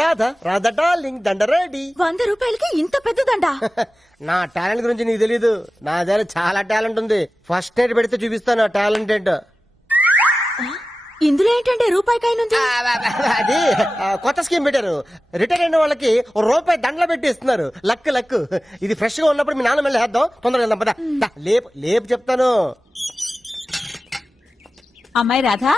Radha Radha darling దండ ready. 100 రూపాయలకి ఇంత పెద్ద దండ. నా టాలెంట్ గురించి నీకు తెలీదు. నా దగ్గర చాలా టాలెంట్ ఉంది. ఫస్ట్ నైట్ పెడితే చూపిస్తాను నా టాలెంట్ ఏంటో. ఇందులో ఏంటంటే రూపాయి కాయనుంది. అది కొత్త స్కీమ్ పెట్టారు. రిటైర్ అయిన వాళ్ళకి రూపాయి దండలు పెట్టి ఇస్తున్నారు. Luck luck. ఇది ఫ్రెష్ గా ఉన్నప్పుడు మీ నాన్న మళ్ళీ వేద్దాం. తొందరగా వెళ్దాం పద. లేపు లేపు చెప్తాను. అమ్మాయి రాధా,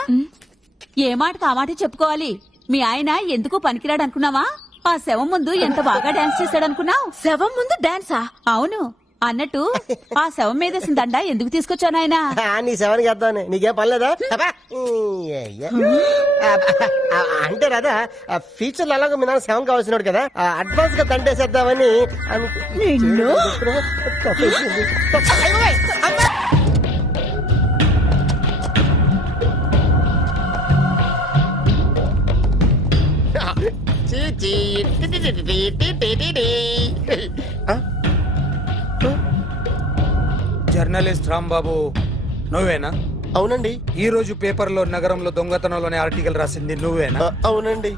ఏ మాటకు ఆ మాట చెప్పుకోవాలి. మీ ఆయన ఎందుకు పనికిరాడు అనుకున్నావా? ఆ శవం ముందు ఎంత బాగా డాన్స్ చేశాడనుకున్నావు? శవం ముందు డాన్సా? అవును. అన్నట్టు ఆ శవం మీద దండ ఎందుకు తీసుకొచ్చాను ఆయన? నీ శవానికి వేద్దామని. నీకేం పర్లేదా? అంటే రాదా ఫ్యూచర్ లో అలాగే మీ నాన్న శవం కావాల్సినాడు కదా, అడ్వాన్స్ గా దండేసేద్దామని జర్నలిస్ట్ రాంబాబు నువ్వేనా? అవునండి. ఈ రోజు పేపర్ లో నగరంలో దొంగతనంలోనే ఆర్టికల్ రాసింది నువ్వేనా? అవునండి.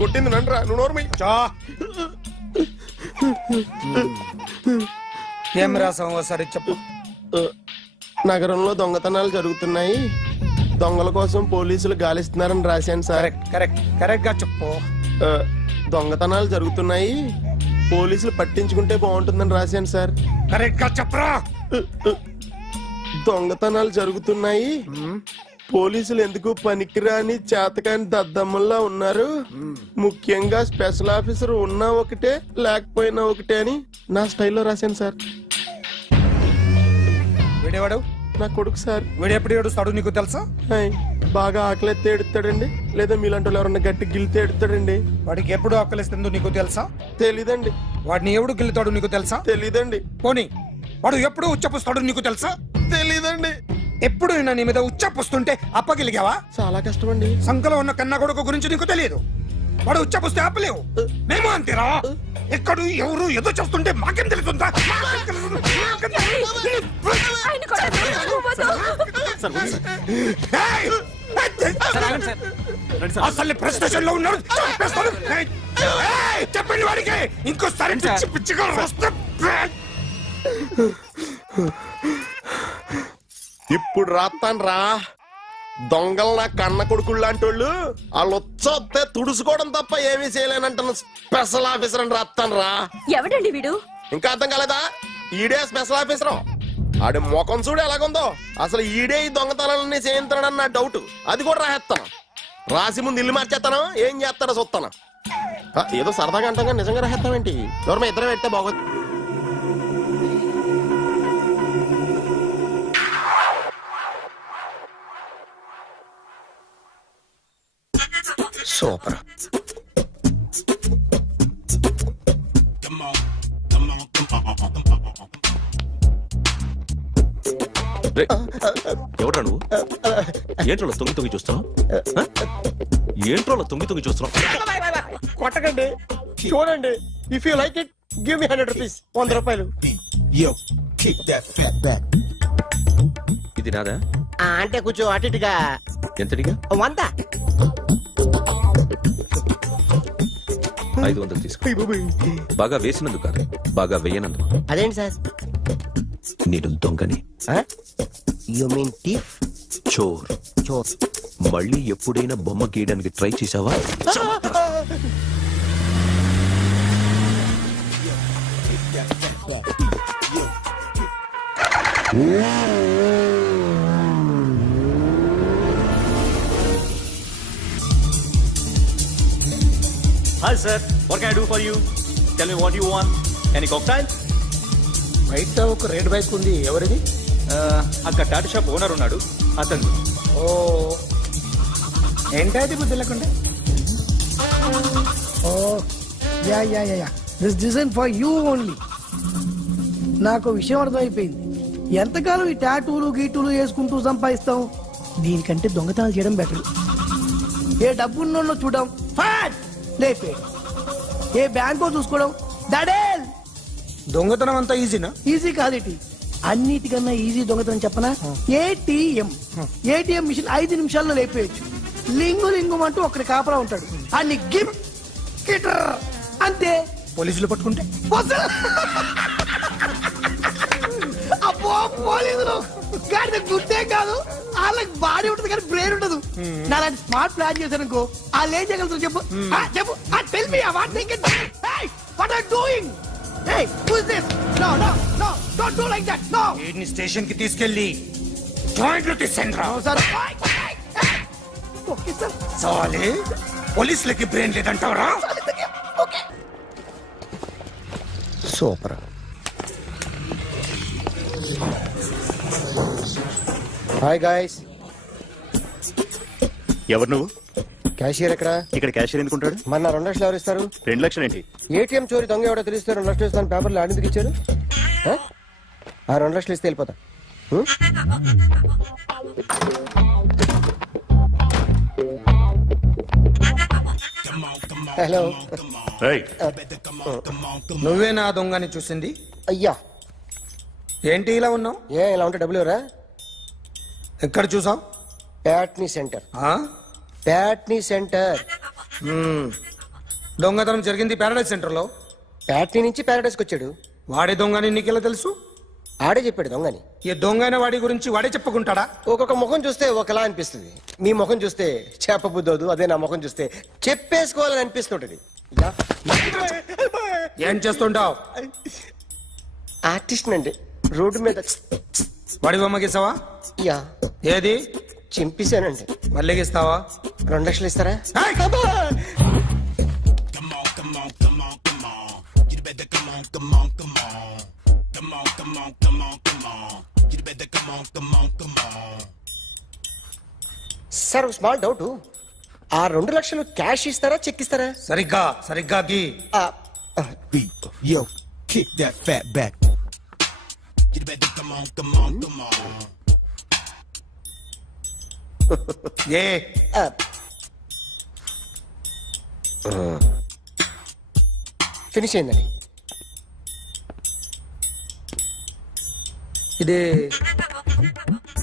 కొట్టింది నండ్రా, నువ్వు నోర్మై. ఏం రాసావు ఒకసారి చెప్పు. నగరంలో దొంగతనాలు జరుగుతున్నాయి, దొంగల కోసం పోలీసులు గాలిస్తున్నారని రాశాను సార్. కరెక్ట్ కరెక్ట్ గా చెప్పు. దొంగతనాలు జరుగుతున్నాయి, పోలీసులు పట్టించుకుంటే బాగుంటుందని రాశాను సార్. కరెక్ట్ గా చెప్పరా. దొంగతనాలు జరుగుతున్నాయి, పోలీసులు ఎందుకు పనికిరాని చేతకాని దద్దమ్మల్లా ఉన్నారు, ముఖ్యంగా స్పెషల్ ఆఫీసర్ ఉన్నా ఒకటే లేకపోయినా ఒకటే అని నా స్టైల్లో రాశాను సార్. వీడేవాడు? నా కొడుకు సార్. వీడు ఎప్పుడు ఏడుస్తాడు నీకు తెలుసా? బాగా ఆకలిస్తే ఎడుతాడండి, లేదా మీలాంటి వాళ్ళు ఎవరన్నా గట్టి గిల్లితే ఎడుతాడండి. వాడికి ఎప్పుడు ఆకలిస్తుందో నీకు తెలుసా? తెలీదండి. వాడిని ఎవడు గిల్లుతాడు నీకు తెలుసా? తెలీదండి. పోనీ వాడు ఎప్పుడు ఉచ్చపుస్తాడు నీకు తెలుసా? తెలీదండి. ఎప్పుడు నీ మీద ఉచ్చపుస్తుంటే అప్పగిలిగావా? చాలా కష్టమండి. సంకలో ఉన్న కన్నా కొడుకు గురించి నీకు తెలియదు. వాడు ఉచ్చపుస్తే ఆపలేవు. మేము అంతేరా. ఎక్కడు ఎవరు ఏదో చేస్తుంటే మాకేం తెలుస్తుందా? అసలు ప్రెస్ స్టేషన్ లో ఉన్నాడు. చెప్పండి వాడికి ఇంకోసారి పిచ్చి పిచ్చిగా వస్తే. ఇప్పుడు రాత్తాను రా. దొంగలు నా కన్న కొడుకుళ్ళు లాంటి వాళ్ళు వాళ్ళు వచ్చొస్తే తుడుచుకోవడం తప్ప ఏమీ చేయలేనంటున్న స్పెషల్ ఆఫీసర్ అని రాత్తాను రా. ఎవడండి వీడు? ఇంకా అర్థం కాలేదా? ఈడే స్పెషల్ ఆఫీసర్. ఆడి ముఖం చూడు ఎలాగుందో. అసలు ఈడే ఈ దొంగతనాలన్నీ చేయించాడని నా డౌట్. అది కూడా రాసేస్తాను. రాసి ముందు ఇల్లు మార్చేస్తాను, ఏం చేస్తాడో చూస్తాను. ఏదో సరదాగా అంటాం, నిజంగా రాసేస్తామేంటి? ఎవరన్నా ఇద్దరం పెడితే బాగోదు. సూపర్. ఎవడ్రా నువ్వు? ఏంట్రోలో తొంగి తొంగి చూస్తున్నావు? ఏంట్రోలో తొంగి తొంగి చూస్తున్నావు? కొట్టకండి, చూడండి. If you like it give me 100 rupees. 100 రూపాయలు. ఇది నాదా? అంటే కొంచెం అటు ఇటుగా. ఎంతడిగా? 100. 500 తీసుకో. బాగా వేసినందుకు కాదు, బాగా వేయనందుకు. అదేంటి సార్? నేను దొంగని. You mean thief? చోర్. చోర్. మళ్ళీ ఎప్పుడైనా బొమ్మ గీయడానికి ట్రై చేసావా? Hi sir, what can I do for you? Tell me what you want. Any cocktail? బయట ఒక రెడ్ బైక్ ఉంది, ఎవరిది? అక్కడ టాటా షాప్ ఓనర్ ఉన్నాడు, అతను. ఓ ఏంటది బుద్ధి లేకుండా? Oh yeah yeah yeah this design for you only. నాకు విషయం అర్థమైపోయింది. ఎంతకాలం ఈ టాటూలు గీటూలు వేసుకుంటూ సంపాదిస్తాం? దీనికంటే దొంగతనాలు చేయడం బెటర్. ఏ డబ్బున్నోళ్ళు చూడడం ఫాట్ లేపే, ఏ బ్యాంకో చూసుకోవడం దడేల్. దొంగతనం అంతా ఈజీనా? ఈజీ కాదు ఇటీ. అన్నిటికన్నా ఈజీ దొంగతనం చెప్పనా? ఏటీఎం మిషన్ 5 నిమిషాల్లో లేపేయచ్చు. లింగు అంటూ ఒకటి కాపలా ఉంటాడు, అన్ని గిమ్ గిటర్ అంతే. పోలీసులు పట్టుకుంటే వదలు. అబ్బో పోలీసులు గాడి గుర్తే కాదు, వాళ్ళకి బాడీ ఉంటుంది కానీ బ్రెయిన్ ఉండదు. నాలాంటి స్మార్ట్ ప్లాన్ చేశాను అనుకో, వాళ్ళు ఏం చేయగలుగుతారు చెప్పు? చెప్పు, tell me what thinking. What are doing? Hey, who is this? No, don't do like that. No. వీడిని స్టేషన్ కి తీసుకెళ్ళి జాయింట్లు తీసేయండిరా. No, sir. Okay, sir. సాలే పోలీసులకి బ్రెయిన్ లేదంటావరా? సూపర్. Hi guys. ఎవరు నువ్వు? క్యాషియర్ ఎక్కడ? ఇక్కడ క్యాషియర్ ఎందుకుంటాడు? మన 2 లక్షలు ఎవరు ఇస్తారు? 2 లక్షలు ఏంటి? ఏటీఎం చోరీ దొంగ ఎవడో తెలిస్తే 2 లక్షలు ఇస్తాను పేపర్లు ఆడిందుకు ఇచ్చారు. ఆ 2 లక్షలు ఇస్తే వెళ్ళిపోతా. హలో. ఏయ్, నువ్వే నా దొంగని చూసింది? అయ్యా, ఏంటి ఇలా ఉన్నావు? ఇలా ఉంటే డబ్బులు ఎవరా? ఎక్కడ చూసావు? ప్యాట్నీ సెంటర్. ప్యాట్నీ సెంటర్. దొంగతనం జరిగింది ప్యారడైజ్ సెంటర్ లో. ప్యాట్నీ నుంచి ప్యారడైస్కి వచ్చాడు. వాడే దొంగని నీకెలా తెలుసు? ఆడే చెప్పాడు దొంగని. ఈ దొంగైన వాడి గురించి వాడే చెప్పుకుంటాడా? ఒక్కొక్క ముఖం చూస్తే ఒకలా అనిపిస్తుంది. మీ ముఖం చూస్తే చెప్పబుద్దోదు, అదే నా ముఖం చూస్తే చెప్పేసుకోవాలని అనిపిస్తుంటది. ఏం చేస్తుంటావు? ఆర్టిస్ట్ అండి, రోడ్డు మీద. వాడి బొమ్మ గీసావా? యా, ఏది? చింపేశానండి. మళ్ళీ గీస్తావా? 2 లక్షలు ఇస్తారా? ఏయ్! Sir, small doubt. ఆ 2 లక్షలు క్యాష్ ఇస్తారా, చెక్ ఇస్తారా? సరిగ్గా గీ. Yo, kick that fat back. You better come on. A finish అయిందండి. ఇది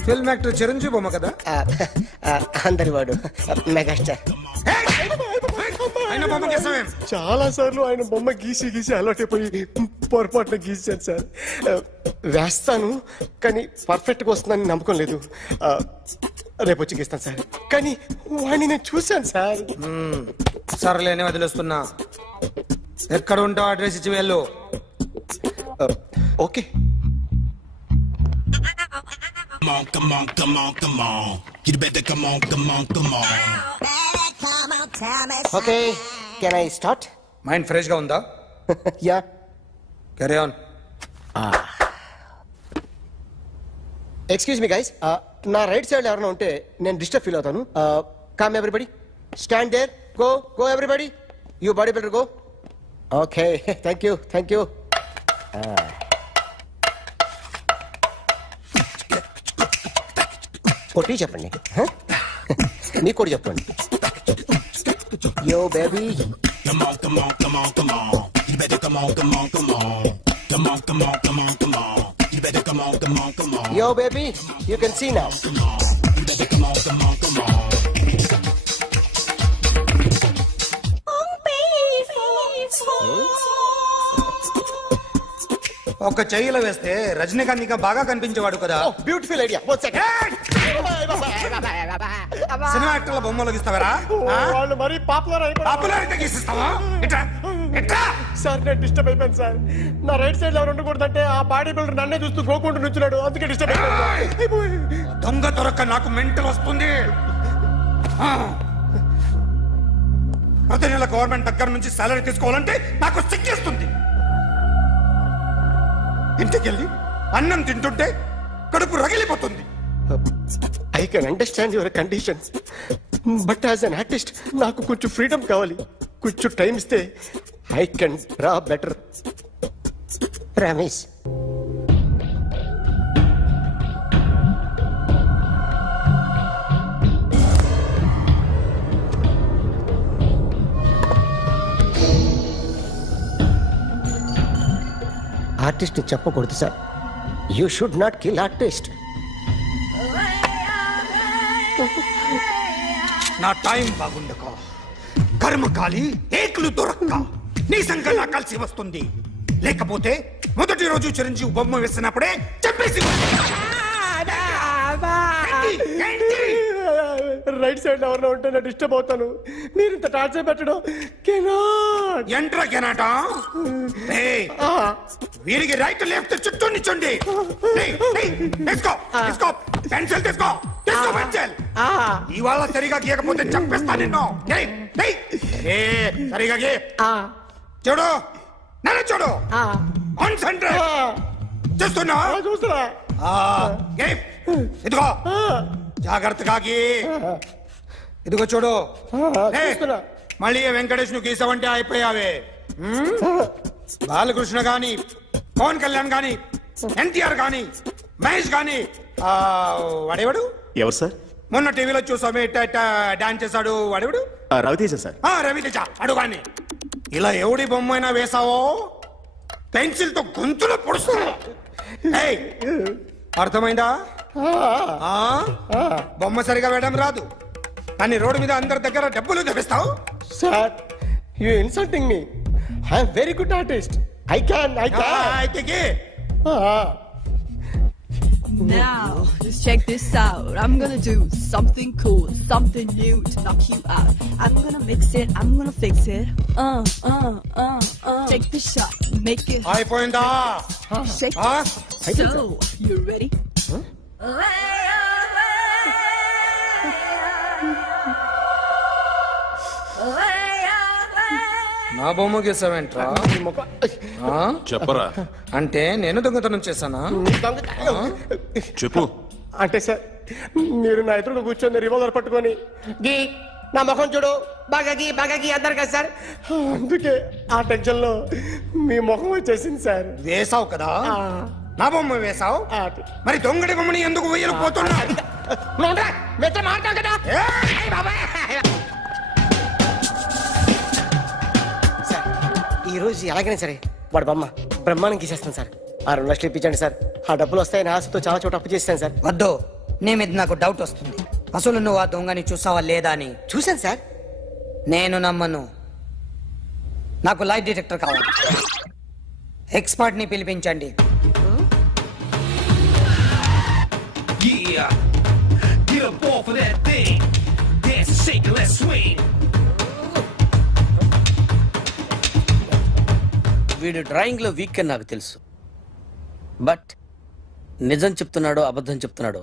ఫిల్మ్ యాక్టర్ చిరంజీవి బొమ్మ కదా? అందరి వాడు మెగాస్టార్. ఆయన బొమ్మ గీసావేం? చాలా సార్లు ఆయన బొమ్మ గీసి అలవాటైపోయి పొరపాటున గీసాను సార్. వేస్తాను కానీ పర్ఫెక్ట్ గా వస్తుందని నమ్మకం లేదు. రేపు వచ్చి గీస్తాను సార్. కానీ వాడిని నేను చూశాను సార్. సర్లేని వదిలేస్తున్నా. ఎక్కడ ఉంటావు అడ్రస్ ఇచ్చి వెళ్ళు. Okay. Come on. You better come on. Okay, can I start? Mind fresh గా ఉందా? Yeah. Carry on. Excuse me guys, నా రైట్ సైడ్ ఎవరైనా ఉంటే నేను డిస్టర్బ్ ఫీల్ అవుతాను. Come everybody, stand there. Go everybody, you body builder go. Okay, thank you. కొట్టి చెప్పండి. మీకు కూడా చెప్పండి. Yo baby. Come on. You better come on. Come on. You better come on. Yo, baby, you can see now. You better come on. ఒక చెయ్యిలో వేస్తే రజనీకాంత్ ఇంకా బాగా కనిపించేవాడు కదా. Oh, beautiful idea. 1 second. Cinema యాక్టర్ల బొమ్మలు గీస్తావరా? వాళ్ళు మరీ పాపులర్ అయిపోయారు. పాపులారిటీ గీసిస్తావా? ఎట్లా? సార్, నేను డిస్టర్బ్ అయిపోయాను సార్. నా రైట్ సైడ్ ఎవరు ఉండకూడదంటే ఆ బాడీ బిల్డర్ నన్నే చూస్తూ గోకుంటూ నుంచున్నాడు, అందుకే డిస్టర్బ్ అయిపోయాను. దొంగ దొరక్క నాకు మెంటల్ వస్తుంది. ప్రతి నెల గవర్నమెంట్ దగ్గర నుంచి సాలరీ తీసుకోవాలంటే నాకు సిగ్గేస్తుంది. ఇంటికెళ్ళి అన్నం తింటుంటే కడుపు రగిలిపోతుంది. I can understand your conditions, but as an artist నాకు కొంచెం ఫ్రీడమ్ కావాలి. కొంచెం టైం ఇస్తే I can draw better. Promise. Artist చెప్పకూడదు sir. You should not kill artist. నా టైం బాగుండకో కర్మకాలి ఏకులు దొరక్క నీ సంకల్లా కలిసి వస్తుంది. లేకపోతే మొదటి రోజు చిరంజీవి బొమ్మ వేసినప్పుడే చెప్పేసి రైట్ సైడ్ ఎవరిలో ఉంటే నేను డిస్టర్బ్ అవుతాను. మీరు ఇంత టార్చర్ పెట్టడం కెనాట్. ఎంట్రా కెనాట వీరికి రైట్ లెఫ్ట్ చుట్టూ నిచ్చండి. తీసుకో పెన్సిల్ తీసుకో పెన్సిల్. ఇవాళ సరిగా గీయకపోతే చంపేస్తా నిన్ను. సరిగా గీ చూడు నన్ను చూడు కాన్సంట్రేట్ చూస్తున్నా చూస్తున్నా. ఇదిగో జాగ్రత్తగా గీ. ఇదిగో చూడు చూస్తున్నా. మళ్ళీ వెంకటేష్ ను గీసావంటే అయిపోయావే. బాలకృష్ణ గాని పవన్ కళ్యాణ్ గాని ఎన్టీఆర్ గాని మహేష్ గాని వాడేవాడు ఎవరు సార్? మొన్న టీవీలో చూసామే డాన్స్ చేశాడు వాడేవాడు? రవితేజ సార్. రవితేజ అడుగాని. ఇలా ఎవడి బొమ్మ అయినా వేసావో పెన్సిల్ తో గొంతులో పొడుస్తా. అర్థమైందా? బొమ్మ సరిగా వేయడం రాదు కానీ రోడ్డు మీద అందరి దగ్గర డబ్బులు తెప్పిస్తావు. Sir you insulting me. I'm very good artist. I can. అయితే Now, let's check this out. I'm gonna do something cool, something new to knock you out. I'm gonna mix it, I'm gonna fix it. Take the shot, make it అయిపోయిందా? shake. So, you ready? నా బొమ్మ గీసావేంట్రా? చెప్పరా. అంటే నేను దొంగతనం చేశానా? చెప్పు. అంటే సార్ మీరు నా ఎదురు కూర్చొని రివాల్వర్ పట్టుకొని గీ నా ముఖం చూడు బాగా గీ అన్నారు కదా సార్. అందుకే ఆ టెన్షన్ లో మీ ముఖం వచ్చేసింది సార్. వేసావు కదా నా బొమ్మ వేసావు. మరి దొంగడి బొమ్మని ఎందుకు వేయలు పోతున్నా? మాట్లాడు కదా సార్. ఈ రోజు ఎలాగైనా సరే వాడు బొమ్మ బ్రహ్మాండం గీసేస్తాను సార్. 6 లక్షలు ఇప్పించండి సార్. ఆ డబ్బులు వస్తాయని ఆశతో చాలా చోట అప్పు చేస్తాను సార్. వద్దు, నీ మీద నాకు డౌట్ వస్తుంది. అసలు నువ్వు ఆ దొంగని చూసావా లేదా అని. చూశాను సార్. నేను నమ్మను. నాకు లైట్ డిటెక్టర్ కావాలి. ఎక్స్పర్ట్ ని పిలిపించండి. Yeah, get up off of that thing. Dance and shake and let's swing. వీడు డ్రాయింగ్ లో వీక్ అని నాకు తెలుసు. బట్ నిజం చెప్తున్నాడో అబద్ధం చెప్తున్నాడో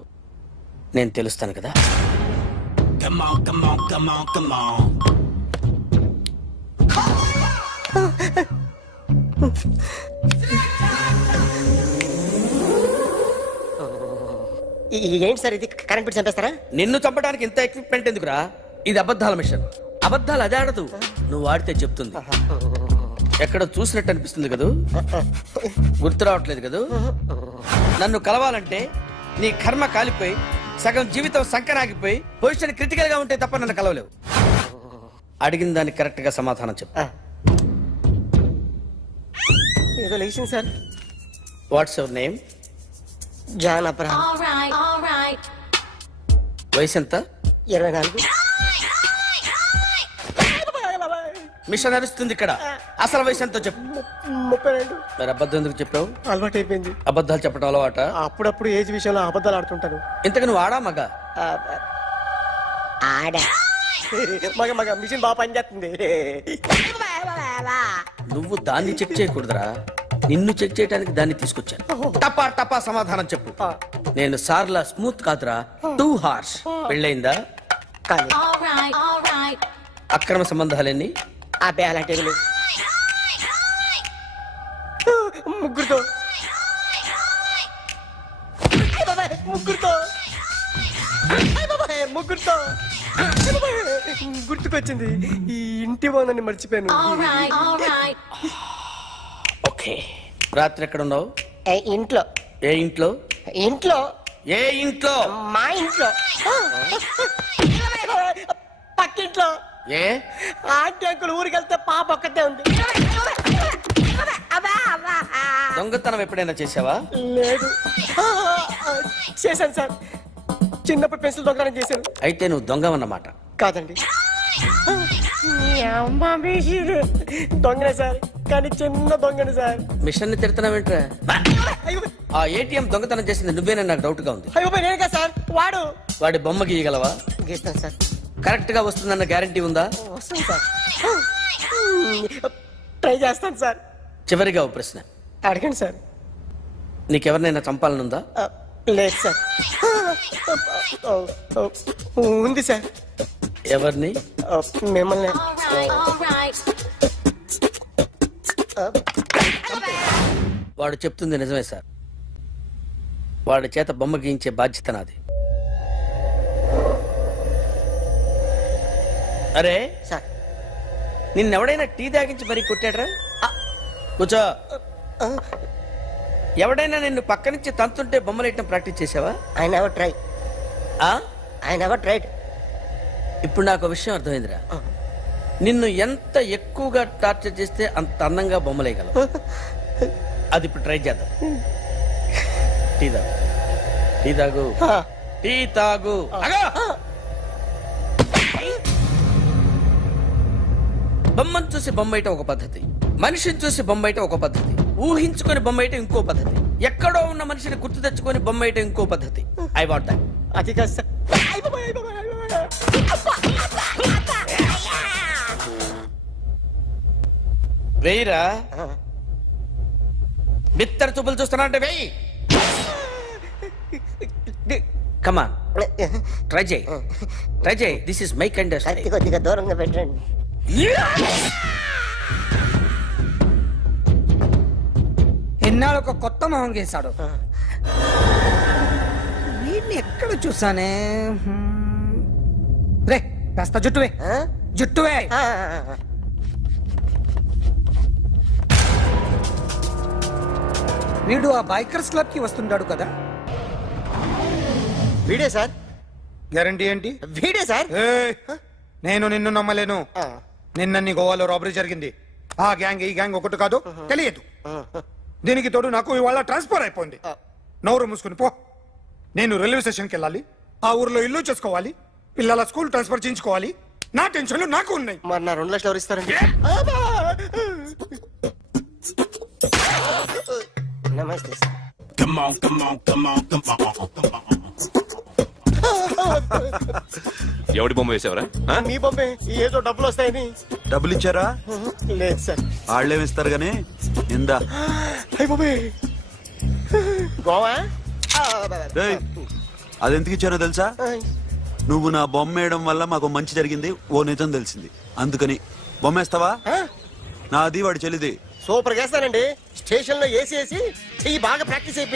నేను తెలుస్తాను కదా. Come on, come on, come on, come on. ఏంటి సార్ ఇది? కరెంట్ బిల్ చంపేస్తారా? నిన్ను చంపడానికి ఇంత ఎక్విప్మెంట్ ఎందుకురా? ఇది అబద్ధాల మిషన్. అబద్ధాలు అదే ఆడదు, నువ్వు వాడితే చెప్తుంది. ఎక్కడ చూసినట్టు అనిపిస్తుంది కదూ? గుర్తు రావట్లేదు కదూ? నన్ను కలవాలంటే నీ కర్మ కాలిపోయి సగం జీవితం సంకరాగిపోయి పొజిషన్ క్రిటికల్ గా ఉంటే తప్ప నన్ను కలవలేవు. అడిగిన దానికి కరెక్ట్ గా సమాధానం చెప్పు. ఏదో లేచింది sir. What's your name? John Abraham. వయసు ఎంత? 24. మిషన్ నడుస్తుంది ఇక్కడ. అసలు వయసు ఎంతో చెప్పు. 32. మరి అబద్ధం ఎందుకు చెప్పావు? అలవాటు అయిపోయింది. అబద్ధాలు చెప్పడం అలవాట? అప్పుడప్పుడు ఏజ్ విషయంలో అబద్ధాలు ఆడుతుంటాను. ఇంతకు నువ్వు ఆడా మగ? ఆడా. మగ మిషన్ బాగా పనిచేస్తుంది. నువ్వు దాన్ని చెక్ చేయకూడదురా, నిన్ను చెక్ చేయడానికి దాన్ని తీసుకొచ్చాను. టపా టపా సమాధానం చెప్పు. నేను సార్లా స్మూత్ కాదురా, టూ హార్ష్. పెళ్ళయిందా? కానీ అక్రమ సంబంధాలన్నీ? అబ్బే అలాంటివి లేవు. ముగ్గురుతో గుర్తుకొచ్చింది. ఈ ఇంటి వాళ్ళని మర్చిపోయాను. ఓకే. రాత్రి ఎక్కడ ఉన్నావు? ఇంట్లో. ఏ ఇంట్లో? ఇంట్లో. ఏ ఇంట్లో? మా ఇంట్లో. పక్కింట్లో. ఏ ఆంటీ అంకుల్ ఊరికి వెళ్తే పాప ఒక్కతే ఉంది. దొంగతనం ఎప్పుడైనా చేసావా? లేదు. చేశాను సార్, చిన్నప్పుడు పెన్సిల్ దొంగతనం చేశాను. అయితే నువ్వు దొంగవన్నమాట. కాదండి, మీ అమ్మ మీషిది. దొంగనే సార్, కానీ చిన్న దొంగని సార్. మిషన్ ని తిడుతున్నావేంట్రా? అయ్యో ఆ ఏటీఎం దొంగతనం చేసింది నువ్వేనని నాకు డౌట్ గా ఉంది. అయ్యో నేను కదా సార్, వాడు. వాడి బొమ్మ గీయగలవా? గీస్తాను సార్. కరెక్ట్ గా వస్తుందన్న గ్యారంటీ ఉందా? వస్తాను సార్, ట్రై చేస్తాను సార్. చివరిగా ఓ ప్రశ్న అడగండి సార్. నీకెవరినైనా చంపాలనుందా? లేదు సార్. ఉంది సార్. ఎవరిని? మిమ్మల్ని. వాడు చెప్తుంది నిజమే సార్. వాడి చేత బొమ్మ గీయించే బాధ్యత నాది. అరే సార్, నిన్నెవడైనా టీ తాగించి మరీ కొట్టాడ్రా? కూర్చో. ఎవడైనా నిన్ను పక్క నుంచి తంతుంటే బొమ్మలేయటం ప్రాక్టీస్ చేసావా? I never try. I never tried. ఇప్పుడు నాకు ఒక విషయం అర్థమైందిరా. నిన్ను ఎంత ఎక్కువగా టార్చర్ చేస్తే అంత అందంగా బొమ్మలేయగలవు. అది ఇప్పుడు ట్రై చేద్దాం. టీ తాగు, టీ తాగు, టీ తాగు. బొమ్మను చూసి బొమ్మేయటం ఒక పద్ధతి, మనిషిని చూసి బొమ్మేయటం ఒక పద్ధతి, ఊహించుకొని బొమ్మేయటం ఇంకో పద్ధతి, ఎక్కడో ఉన్న మనిషిని గుర్తు తెచ్చుకొని బొమ్మేయటం ఇంకో పద్ధతి. I want that. అది కాదు సార్. వెయ్యిరా. బిత్తర చూపులు చూస్తున్నా అంటే వెయ్యి. కమాన్, ట్రై చేయి, ట్రై చేయి. This is my kind. కొద్దిగా దూరంగా పెట్టండి. ఎన్నాళ్ళు ఒక కొత్త మొహం గీశాడు. వీడిని ఎక్కడ చూసానే? రే కాస్త జుట్టువే, జుట్టువే. వీడు ఆ బైకర్స్ క్లబ్ కి వస్తుంటాడు కదా? వీడే సార్. గ్యారంటీ ఏంటి? వీడే సార్. ఏయ్, నేను నిన్ను నమ్మలేను. నిన్న గోవాలో రాబరీ జరిగింది. ఆ గ్యాంగ్ ఈ గ్యాంగ్ ఒకటి కాదు, తెలియదు. దీనికి తోడు నాకు ఇవాళ ట్రాన్స్ఫర్ అయిపోయింది. నోరు మూసుకుని పో. నేను రైల్వే స్టేషన్కి వెళ్ళాలి, ఆ ఊర్లో ఇల్లు చేసుకోవాలి, పిల్లల స్కూల్ ట్రాన్స్ఫర్ చేయించుకోవాలి. నా టెన్షన్లు నాకు ఉన్నాయి. మరి నా 2 లక్షలు ఎవరు ఇస్తారండి? నమస్తే సార్. ఎవడి బొమ్మ వేసావరా? మీ బొమ్మే, ఏదో డబ్బులు వస్తాయని. డబ్బులు ఇచ్చారా? లేదు సార్. వాళ్ళేమిస్తారు గానీ ఇందా. అయ్య బాబే, గోవా. అదెందుకు ఇచ్చానో తెలుసా? నువ్వు నా బొమ్మ వేయడం వల్ల మాకు మంచి జరిగింది, ఓ నిజం తెలిసింది, అందుకని. బొమ్మేస్తావా? నాది వాడి చెల్లిది. సూపర్ చేస్తానండి. స్టేషన్ లో ఏసీ చెయ్యి బాగా ప్రాక్టీస్ అయిపోయింది.